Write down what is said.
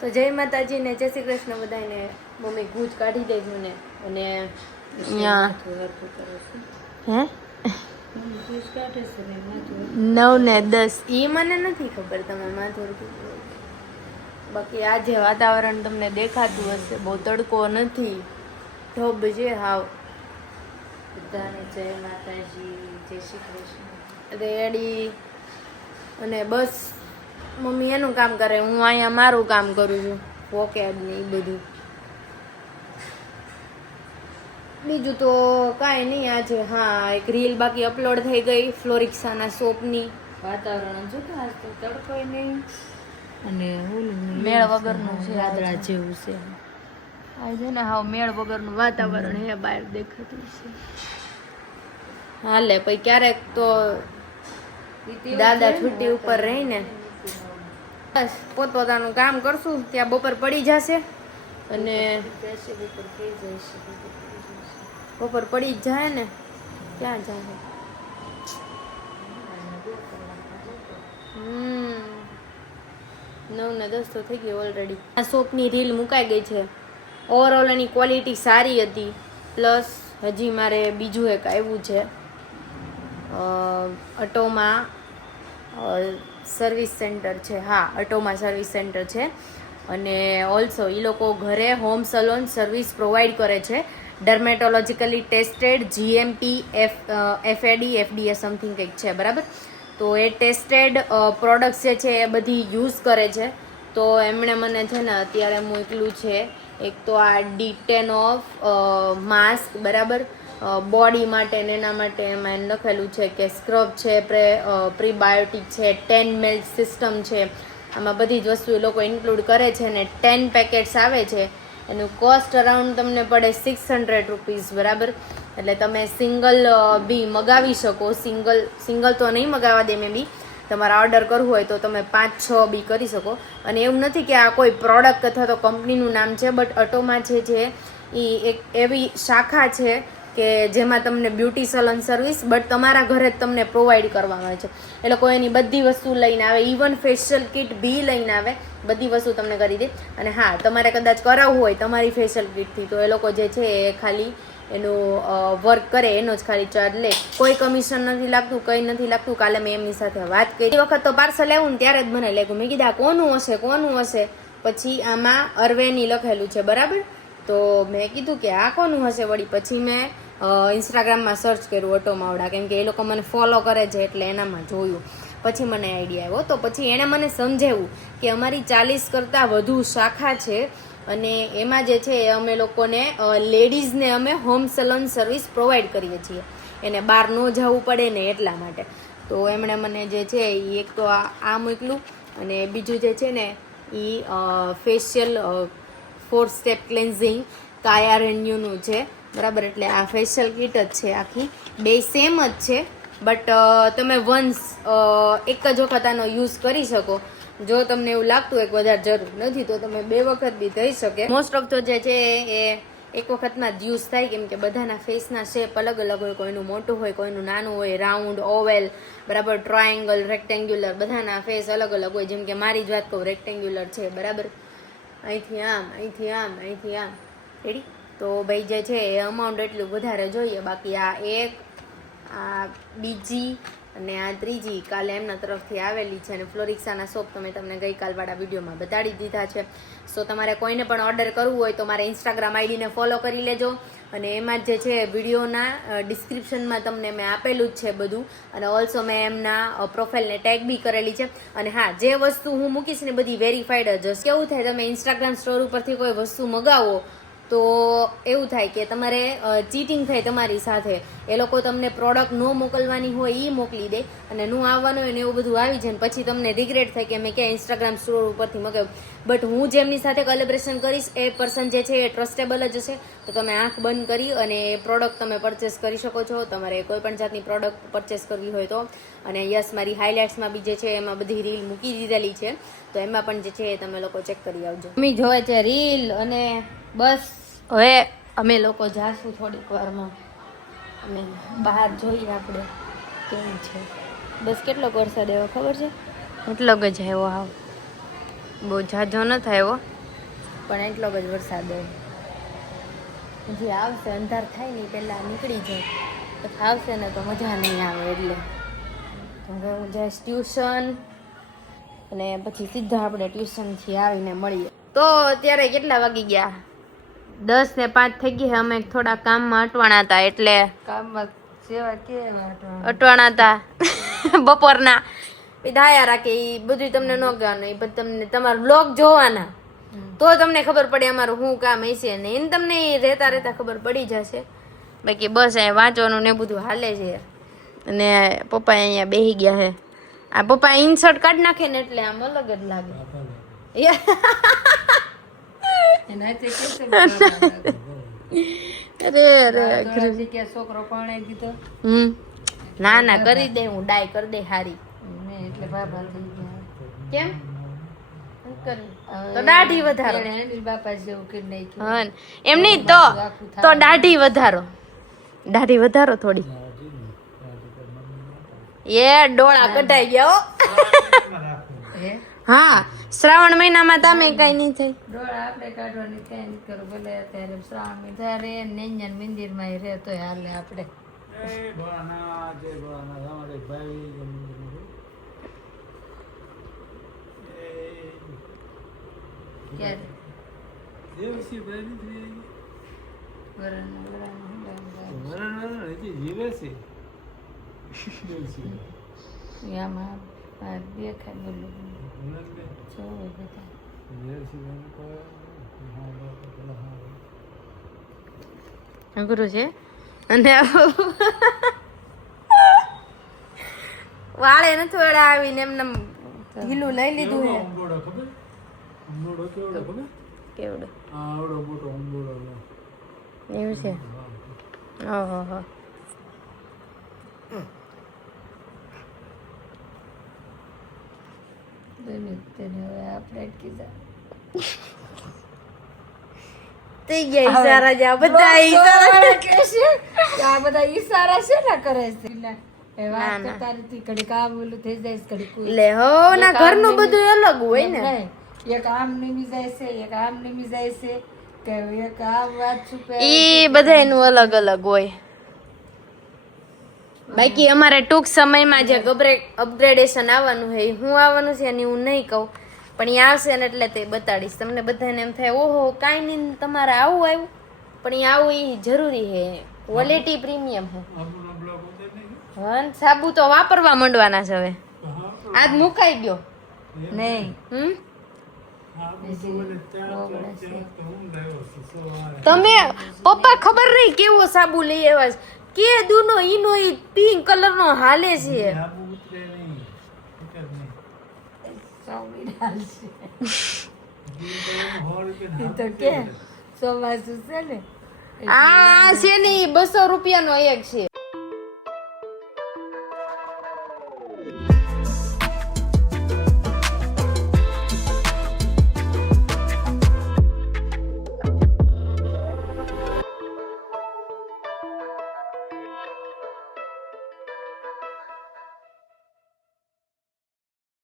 તો જય માતાજી ને જય શ્રી કૃષ્ણ બધાને. મમ્મી ભૂજ કાઢી દેજો ને. અને અહીંયા હે 9 ને 10 એ મને નથી ખબર તમે માથું. બાકી આજે વાતાવરણ તમને દેખાતું હશે, બહુ તડકો નથી, ઢોબ છે હાવ. બધાને જય માતાજી, જય શ્રી કૃષ્ણ. રેડી અને બસ મમ્મી એનું કામ કરે, હું અહીંયા મારું કામ કરું છું, વોકેબ ને એ બધું. બીજું તો કાંઈ નહીં. આજે હા એક રીલ બાકી અપલોડ થઈ ગઈ ફ્લોરિક્સાના શોપની. વાતાવરણ જો કે આજ તો તડકો નહીં અને મેળ વગરનું છે, વાદળા જેવું છે આજે ને. હાવ મેળ વગરનું વાતાવરણ હે, બહાર દેખાતું છે. હાલે પછી ક્યારેક તો દાદા છુટ્ટી ઉપર રહીને બસ પોતપોતાનું કામ કરશું, ત્યાં બપોર પડી જશે અને બપોર પડી જ જાય ને, ક્યાં જાય 9 ને 10 તો થઈ ગઈ ઓલરેડી. આ શોપની રીલ મુકાઈ ગઈ છે. ઓવરઓલ એની ક્વોલિટી સારી હતી. પ્લસ હજી મારે બીજું એક આવ્યું છે, અટોમા સર્વિસ સેન્ટર છે. હા, અટોમા સર્વિસ સેન્ટર છે. અને ઓલ્સો એ લોકો ઘરે હોમ સલોન સર્વિસ પ્રોવાઈડ કરે છે. Dermatologically tested, GMP, FAD, FDA something કંઈક છે, બરાબર. તો એ ટેસ્ટેડ પ્રોડક્ટ્સ જે છે એ બધી યુઝ કરે છે. તો એમણે મને છે ને અત્યારે મોકલ્યું છે એક તો આ D10 ઓફ માસ્ક, બરાબર, બોડી માટે ને એના માટે. એમાં લખેલું છે કે સ્ક્રબ છે, પ્રીબાયોટિક છે, 10 મેલ્ટ સિસ્ટમ છે. આમાં બધી જ વસ્તુ એ લોકો ઇન્ક્લુડ કરે છે ને 10 પેકેટ્સ આવે છે. એનું કોસ્ટ અરાઉન્ડ તમને પડે 600 રૂપીઝ, બરાબર. એટલે તમે સિંગલ બી મગાવી શકો. સિંગલ તો નહીં મગાવવા દે મે બી. તમારે ઓર્ડર કરવું હોય તો તમે 5-6 બી કરી શકો. અને એવું નથી કે આ કોઈ પ્રોડક્ટ અથવા તો કંપનીનું નામ છે, બટ અટોમા છે એ એક એવી શાખા છે કે જેમાં તમને બ્યુટી સલોન સર્વિસ બટ તમારા ઘરે જ તમને પ્રોવાઈડ કરવામાં આવે છે. એ લોકો એની બધી વસ્તુ લઈને આવે, ઇવન ફેશિયલ કિટ બી લઈને આવે, બધી વસ્તુ તમને કરી દે. અને હા, તમારે કદાચ કરાવવું હોય તમારી ફેશિયલ કિટથી તો એ લોકો જે છે એ ખાલી એનું વર્ક કરે એનો જ ખાલી ચાર્જ લે. કોઈ કમિશન નથી લાગતું, કંઈ નથી લાગતું. કાલે મેં એમની સાથે વાત કરી વખત તો પાર્સલ આવ્યું ને ત્યારે જ મને લાગ્યું, મેં કીધા કોનું હશે. પછી આમાં અરવેની લખેલું છે, બરાબર. તો મેં કીધું કે આ કોનું હશે વળી. પછી મેં ઇન્સ્ટાગ્રામમાં સર્ચ કર્યું અટોમાવડા, કેમ કે એ લોકો મને ફોલો કરે છે એટલે એનામાં જોયું. પછી મને આઈડિયા આવ્યો. તો પછી એણે મને સમજાવ્યું કે અમારી 40 કરતાં વધુ શાખા છે અને એમાં જે છે એ અમે લોકોને લેડીઝને અમે હોમ સલોન સર્વિસ પ્રોવાઈડ કરીએ છીએ. એને બહાર ન જવું પડે ને એટલા માટે. તો એમણે મને જે છે એ એક તો આ મોકલું અને બીજું જે છે ને એ ફેશિયલ 4 સ્ટેપ ક્લેન્ઝિંગ કાયા રેન્યુનું છે, બરાબર. એટલે આ ફેશિયલ કિટ જ છે આખી, બે સેમ જ છે. બટ તમે વન્સ એક જ વખત આનો યુઝ કરી શકો. જો તમને એવું લાગતું હોય કે વધારે જરૂર નથી તો તમે 2 વખત બી થઈ શકે. મોસ્ટ ઓફ તો જે છે એ એક વખતમાં જ યુઝ થાય, કેમ કે બધાના ફેસના શેપ અલગ અલગ હોય. કોઈનું મોટું હોય, કોઈનું નાનું હોય, રાઉન્ડ, ઓવેલ, બરાબર, ટ્રાયેંગલ, રેક્ટેન્ગ્યુલર, બધાના ફેસ અલગ અલગ હોય. જેમ કે મારી જ વાત કહું, રેક્ટેન્ગ્યુલર છે, બરાબર. અહીંથી આમ, અહીંથી આમ, અહીંથી આમ, રેડી. તો ભાઈ જે છે એ અમાઉન્ટ એટલું વધારે જોઈએ. બાકી આ એક, આ બીજી અને આ ત્રીજી કાલે એમના તરફથી આવેલી છે. અને ફ્લોરિક્સાના શોપ તમને ગઈકાલવાળા વિડીયોમાં બતાડી દીધા છે. સો તમારે કોઈને પણ ઓર્ડર કરવું હોય તો મારે ઇન્સ્ટાગ્રામ આઈડીને ફોલો કરી લેજો. અને એમાં જે છે વિડીયોના ડિસ્ક્રિપ્શનમાં તમને મેં આપેલું જ છે બધું. અને ઓલ્સો મેં એમના પ્રોફાઇલને ટેગ બી કરેલી છે. અને હા, જે વસ્તુ હું મૂકીશ ને બધી વેરીફાઈડ જ હશે. કેવું થાય, તમે ઇન્સ્ટાગ્રામ સ્ટોર ઉપરથી કોઈ વસ્તુ મગાવો તો એવું થાય કે તમારે ચીટિંગ થાય તમારી સાથે. એ લોકો તમને પ્રોડક્ટ ન મોકલવાની હોય એ મોકલી દે અને ન આવવાનું હોય ને એવું બધું આવી જાય ને પછી તમને રિગ્રેટ થાય કે મેં ક્યાં ઇન્સ્ટાગ્રામ સ્ટોર ઉપરથી મગાવ્યું. બટ હું જેમની સાથે કોલેબરેશન કરીશ એ પર્સન જે છે એ ટ્રસ્ટેબલ જ હશે. તો તમે આંખ બંધ કરી અને એ પ્રોડક્ટ તમે પરચેસ કરી શકો છો. તમારે કોઈ પણ જાતની પ્રોડક્ટ પરચેસ કરવી હોય તો. અને યસ, મારી હાઇલાઇટ્સમાં બી જે છે એમાં બધી રીલ મૂકી દીધેલી છે, તો એમાં પણ જે છે એ તમે લોકો ચેક કરી આવજો. મમ્મી જોવે છે રીલ અને બસ હવે અમે લોકો જાશું થોડીક વારમાં. અને બહાર જોઈએ આપણે કેવું છે. બસ કેટલો વરસાદ આવ્યો ખબર છે? એટલો જ આવ્યો. હાવ બહુ ઝાઝો ન થાય એવો, પણ એટલો જ વરસાદ હોય. જે આવશે અંધાર થાય ને પહેલાં નીકળી જાય, પછી આવશે ને તો મજા નહીં આવે. એટલે તો હવે હું જઈશ ટ્યુશન, અને પછી સીધા આપણે ટ્યુશનથી આવીને મળીએ. તો અત્યારે કેટલા વાગી ગયા? 10:05 થઈ ગઈ. અમે થોડા કામમાં અટવાણા હતા, એટલે કામમાં સેવા કે અટવાણા હતા બપોરના. ધાયા રાખે એ બધું તમને ન કહેવાનું, એ બધું તમને તમારા બ્લોગ જોવાના તો તમને ખબર પડે અમારું શું કામ હશે ને. એને તમને રહેતા રહેતા ખબર પડી જશે. બાકી બસ અહીંયા વાંચવાનું ને બધું હાલે છે. અને પપ્પા અહીંયા બેસી ગયા છે. આ પપ્પા ઇન્સર્ટ કાઢી નાખે ને એટલે આમ અલગ જ લાગે. છોકરો પરણાઈ દીધો. ના ના કરી દે, હું ડાય કરી દે હારી. એટલે બાબા થઈ ગયા. કેમ તો દાઢી વધારો? બાપા જેવું કરી નાખ્યું. હા એમ નહીં તો દાઢી વધારો, દાઢી વધારો થોડી. એ ડોળા કઢાઈ ગયા. હા શ્રાવણ મહિનામાં તમે કઈ નહીં થાય. ડોળા આપણે કાઢવાની કઈ નહીં કરો. ભલે અત્યારે શ્રાવણ મહિના રે નૈયાન મંદિર માં રે તો હાલે આપણે. અઘરું છે. અને વાળે નથી વડા આવીને એમને ઢીલું લઈ લીધું છે. કેવડું એવું છે? ઓહો થઈ ગયા ઈશારા. જા બધા ઈશારા આ બધા ઈશારા છે ને કરે છે. વાત કરતા નથી, ઘડી કામ ઓલું થઈ જાય, ઘડી લે હો ના ઘરનું બધું અલગ હોય ને. એક આમ નીમી જાય છે, એક આમ નીમી જાય છે, કે એક આમ વાત છુપે. ઈ બધાયનું અલગ અલગ હોય. બાકી અમારે ટૂંક સમયમાં જે અપગ્રેડેશન આવવાનું છે, હું આવવાનું છે એની હું નહીં કહું, પણ એ આવશે ને એટલે તે બતાડીશ તમને. બધાને એમ થાય ઓહો કાંઈ નહીં તમારે આવું આવ્યું, પણ એ આવું એ જરૂરી છે. ક્વોલિટી પ્રીમિયમ છે. હા સાબુ તો વાપરવા માંડવાના છે હવે. આજ મુકાઈ ગયો નહીં. તમે પપ્પા ખબર નહીં કેવો સાબુ લઈ આવ્યા છે, કે દૂનો ઈનો ઈ પિંક કલર નો હાલે છે. તો કે ચોમાસું છે ને આ છે ને 200 રૂપિયાનો એક છે.